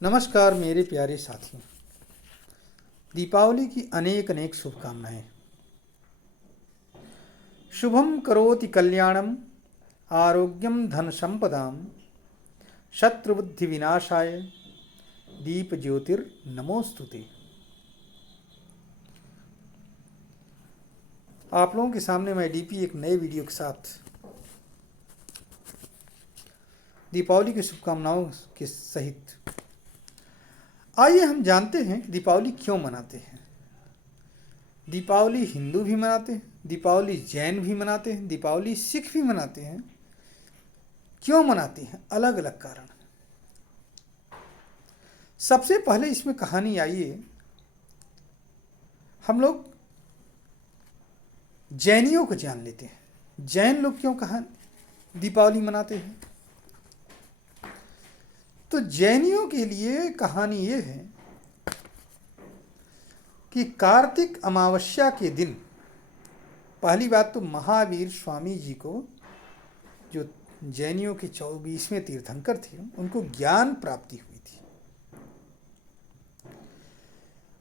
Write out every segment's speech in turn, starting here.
नमस्कार मेरे प्यारे साथियों। दीपावली की अनेक अनेक शुभकामनाएं। शुभम करोति कल्याणम आरोग्यम धन संपदाम शत्रुबुद्धि विनाशाय दीप ज्योतिर नमोस्तुते। आप लोगों के सामने मैं डीपी एक नए वीडियो के साथ दीपावली की शुभकामनाओं के सहित। आइए हम जानते हैं कि दीपावली क्यों मनाते हैं। दीपावली हिंदू भी मनाते हैं, दीपावली जैन भी मनाते हैं, दीपावली सिख भी मनाते हैं। क्यों मनाते हैं? अलग अलग कारण। सबसे पहले इसमें कहानी आइए, हम लोग जैनियों को जान लेते हैं। जैन लोग क्यों दीपावली मनाते हैं? तो जैनियों के लिए कहानी ये है कि कार्तिक अमावस्या के दिन, पहली बात तो महावीर स्वामी जी को, जो जैनियों के 24वें तीर्थंकर थे, उनको ज्ञान प्राप्ति हुई थी।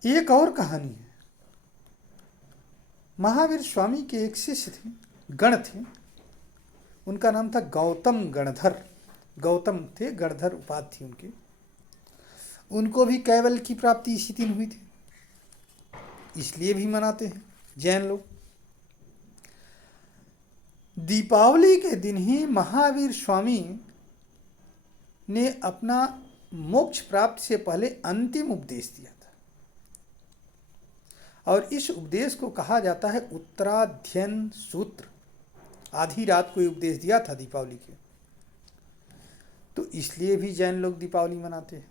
एक और कहानी है। महावीर स्वामी के एक शिष्य थे, गण थे, उनका नाम था गौतम गणधर। गौतम थे, गणधर उपाधि थी उनकी। उनको भी कैवल्य की प्राप्ति इसी दिन हुई थी, इसलिए भी मनाते हैं जैन लोग। दीपावली के दिन ही महावीर स्वामी ने अपना मोक्ष प्राप्ति से पहले अंतिम उपदेश दिया था, और इस उपदेश को कहा जाता है उत्तराध्ययन सूत्र। आधी रात को उपदेश दिया था दीपावली के, तो इसलिए भी जैन लोग दीपावली मनाते हैं।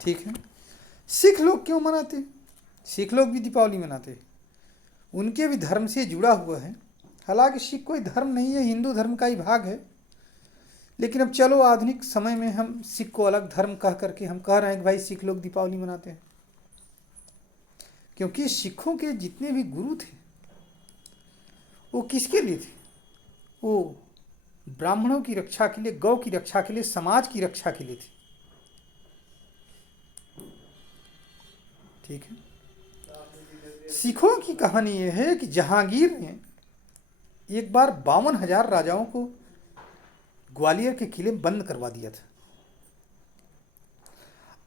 ठीक है। सिख लोग क्यों मनाते हैं? सिख लोग भी दीपावली मनाते हैं, उनके भी धर्म से जुड़ा हुआ है। हालांकि सिख कोई धर्म नहीं है, हिंदू धर्म का ही भाग है, लेकिन अब चलो आधुनिक समय में हम सिख को अलग धर्म कह करके हम कह रहे हैं कि भाई सिख लोग दीपावली मनाते हैं। क्योंकि सिखों के जितने भी गुरु थे वो किसके लिए थे? वो ब्राह्मणों की रक्षा के लिए, गौ की रक्षा के लिए, समाज की रक्षा के लिए थे। ठीक है। सिखों की कहानी यह है कि जहांगीर ने एक बार 52,000 राजाओं को ग्वालियर के किले बंद करवा दिया था,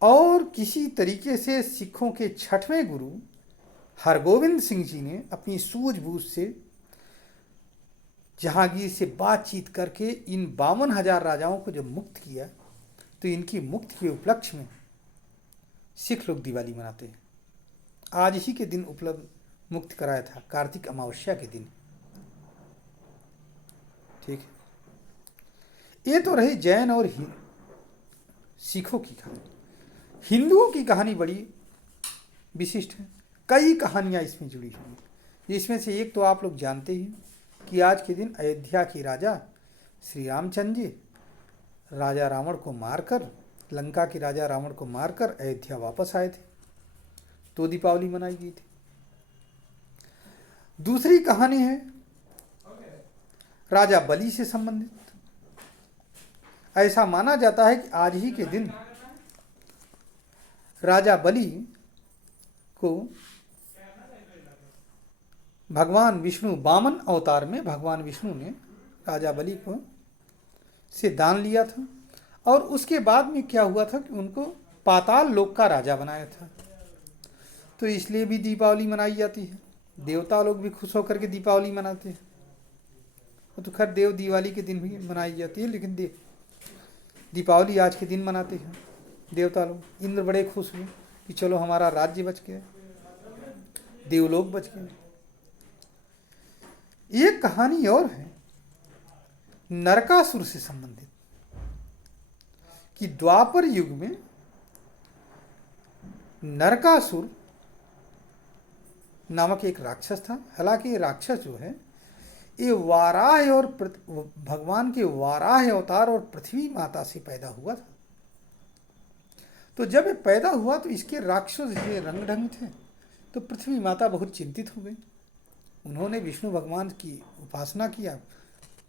और किसी तरीके से सिखों के 6वें गुरु हरगोविंद सिंह जी ने अपनी सूझबूझ से जहांगीर से बातचीत करके इन 52,000 राजाओं को जब मुक्त किया, तो इनकी मुक्ति के उपलक्ष्य में सिख लोग दिवाली मनाते हैं। आज ही के दिन उपलब्ध मुक्त कराया था, कार्तिक अमावस्या के दिन। ठीक है। ये तो रही जैन और सिखों की कहानी। हिंदुओं की कहानी बड़ी विशिष्ट है, कई कहानियां इसमें जुड़ी हुई हैं, जिसमें से एक तो आप लोग जानते ही कि आज के दिन अयोध्या के राजा श्री रामचंद्र जी राजा रावण को मारकर, लंका के राजा रावण को मारकर अयोध्या वापस आए थे, तो दीपावली मनाई गई थी। दूसरी कहानी है राजा बलि से संबंधित। ऐसा माना जाता है कि आज ही के दिन राजा बलि को भगवान विष्णु, वामन अवतार में भगवान विष्णु ने राजा बलि को से दान लिया था, और उसके बाद में क्या हुआ था कि उनको पाताल लोक का राजा बनाया था। तो इसलिए भी दीपावली मनाई जाती है। देवता लोग भी खुश होकर के दीपावली मनाते हैं। तो खैर देव दिवाली के दिन भी मनाई जाती है, लेकिन दीपावली आज के दिन मनाते हैं देवता लोग। इंद्र बड़े खुश हुए कि चलो हमारा राज्य बच गया, देवलोक बच गए। एक कहानी और है नरकासुर से संबंधित, कि द्वापर युग में नरकासुर नामक एक राक्षस था। हालांकि ये राक्षस जो है, ये वाराह और भगवान के वाराह अवतार और पृथ्वी माता से पैदा हुआ था। तो जब ये पैदा हुआ तो इसके राक्षस ये रंग ढंग थे, तो पृथ्वी माता बहुत चिंतित हो गई। उन्होंने विष्णु भगवान की उपासना किया,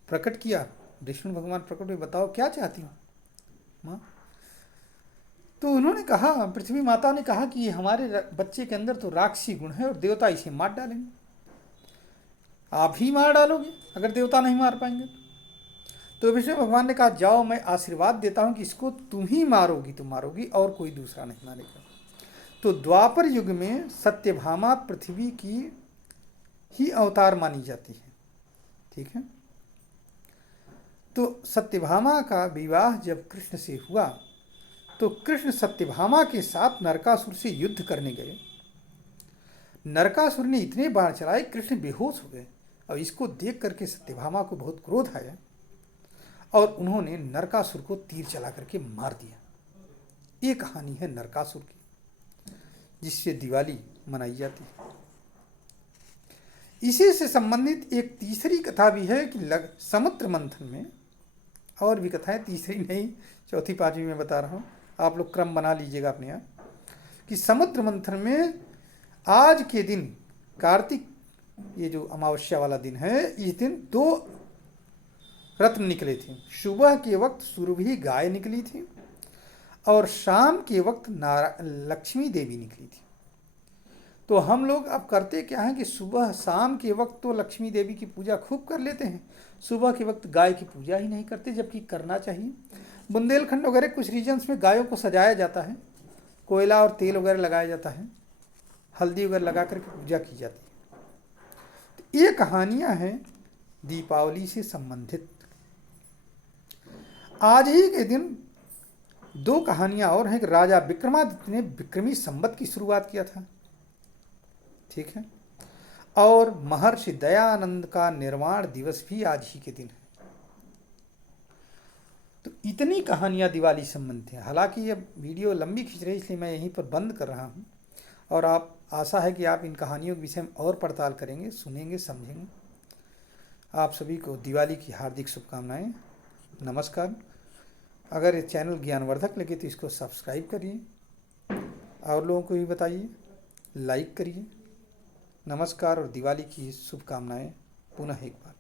प्रकट किया। विष्णु भगवान प्रकट हुए, बताओ क्या चाहती हो माँ? तो उन्होंने कहा, पृथ्वी माता ने कहा कि ये हमारे बच्चे के अंदर तो राक्षसी गुण है और देवता इसे मार डालेंगे। आप ही मार डालोगे अगर देवता नहीं मार पाएंगे। तो विष्णु भगवान ने कहा, जाओ मैं आशीर्वाद देता हूं कि इसको तुम ही मारोगी तो मारोगी और कोई दूसरा नहीं मारेगा। तो द्वापर युग में सत्यभामा पृथ्वी की ही अवतार मानी जाती है। ठीक है। तो सत्यभामा का विवाह जब कृष्ण से हुआ तो कृष्ण सत्यभामा के साथ नरकासुर से युद्ध करने गए। नरकासुर ने इतने बाण चलाए, कृष्ण बेहोश हो गए और इसको देख करके सत्यभामा को बहुत क्रोध आया और उन्होंने नरकासुर को तीर चला करके मार दिया। ये कहानी है नरकासुर की, जिससे दिवाली मनाई जाती है। इसी से संबंधित एक तीसरी कथा भी है कि समुद्र मंथन में, और भी कथाएं, तीसरी नहीं चौथी पांचवी में बता रहा हूँ, आप लोग क्रम बना लीजिएगा अपने यहाँ। कि समुद्र मंथन में आज के दिन, कार्तिक ये जो अमावस्या वाला दिन है, इस दिन 2 रत्न निकले थे। सुबह के वक्त सुरभि गाय निकली थी और शाम के वक्त लक्ष्मी देवी निकली थी। तो हम लोग अब करते क्या है कि सुबह शाम के वक्त तो लक्ष्मी देवी की पूजा खूब कर लेते हैं, सुबह के वक्त गाय की पूजा ही नहीं करते, जबकि करना चाहिए। बुंदेलखंड वगैरह कुछ रीजन्स में गायों को सजाया जाता है, कोयला और तेल वगैरह लगाया जाता है, हल्दी वगैरह लगा करके पूजा की जाती है। तो ये कहानियाँ हैं दीपावली से संबंधित। आज ही के दिन 2 कहानियाँ और हैं कि राजा विक्रमादित्य ने विक्रमी संवत की शुरुआत किया था। ठीक है। और महर्षि दयानंद का निर्वाण दिवस भी आज ही के दिन है। तो इतनी कहानियां दिवाली संबंधित हैं। हालांकि ये वीडियो लंबी खींच रही है, इसलिए मैं यहीं पर बंद कर रहा हूं और आप आशा है कि आप इन कहानियों के विषय में और पड़ताल करेंगे, सुनेंगे, समझेंगे। आप सभी को दिवाली की हार्दिक शुभकामनाएं। नमस्कार। अगर ये चैनल ज्ञानवर्धक लगे तो इसको सब्सक्राइब करिए और लोगों को भी बताइए, लाइक करिए। नमस्कार और दिवाली की शुभकामनाएं पुनः एक बार।